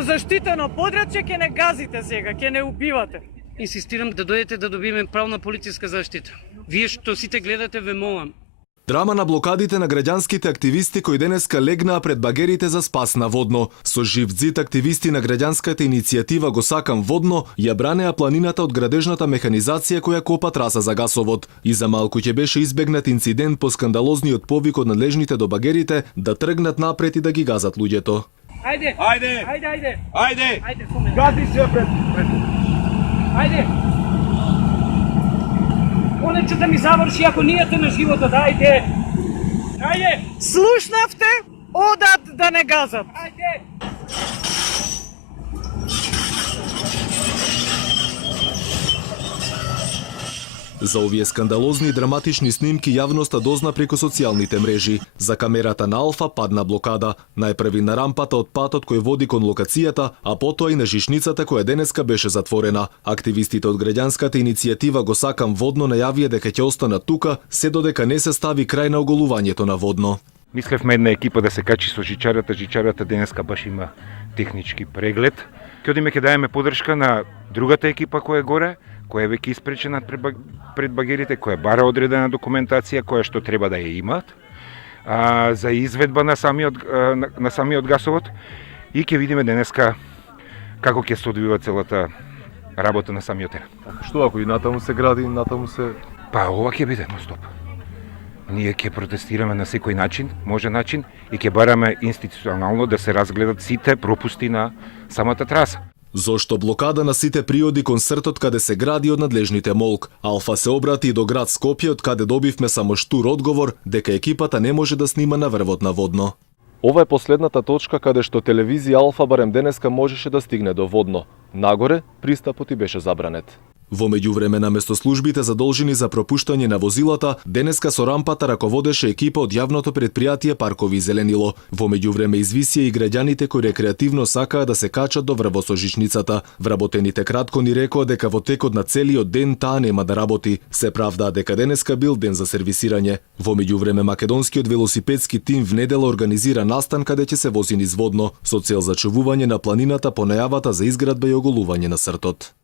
во заштитено подрачје ќе не газите сега, ќе не убивате. Инсистирам да дојдете да добиеме правна полициска заштита. Вие што сите гледате, ве молам. Драма на блокадите на граѓанските активисти кои денеска легнаа пред багерите за спас на Водно. Со жив ѕид активисти на граѓанската иницијатива Го сакам Водно ја бранеа планината од градежната механизација која копа траса за гасовод. И за малку ќе беше избегнат инцидент по скандалозниот повик од надлежните до багерите да тргнат напред и да ги газат луѓето. Ајде! Ајде! Ајде, ајде! Ајде! Ајде, Гази се пред. ајде! Оне ќе да ми заврши ако нијете на животот, ајде! Ајде! Слушнавте? Одат да не газат. Ајде! За овие скандалозни и драматични снимки јавноста дозна преку социјалните мрежи. За камерата на Алфа падна блокада, најпрви на рампата од патот кој води кон локацијата, а потоа и на жишницата која денеска беше затворена. Активистите од граѓанската иницијатива Го сакам Водно најавија дека ќе останат тука се додека не се стави крај на оголувањето на Водно. Мислевме една екипа да се качи со жичарата денеска баш има технички преглед. Ќе одиме ќе даеме подршка на другата екипа која е горе, која е веќе испречена пред багерите, која бара одредена документација, која што треба да ја имаат, за изведба на самиот гасовод и ќе видиме денеска како ќе се одвива целата работа на самиот терен. Што ако и натаму се гради, натаму се... Па ова ќе биде стоп. Ние ќе протестираме на секој начин, начин, и ќе бараме институционално да се разгледат сите пропусти на самата траса. Зошто блокада на сите приоди концертот каде се гради од надлежните МОЛК? Алфа се обрати и до град Скопје, од каде добивме само штур одговор дека екипата не може да снима на врвот на Водно. Ова е последната точка каде што телевизија Алфа барем денеска можеше да стигне до Водно. Нагоре, пристапот и беше забранет. Во меѓувреме на местослужбите задолжени за пропуштање на возилата, денеска со рампата раководеше екипа од јавното предпријатие Паркови и Зеленило. Во меѓувреме извисија и граѓаните кои рекреативно сакаа да се качат до врвот со жичницата. Вработените кратко ни рекоа дека во текот на целиот ден таа нема да работи. Се правдаа дека денеска бил ден за сервисирање. Во меѓувреме македонскиот велосипедски тим в недела организира настан каде ќе се вози низ Водно, со цел зачувување на планината по најавата за изградба и оголување на сртот.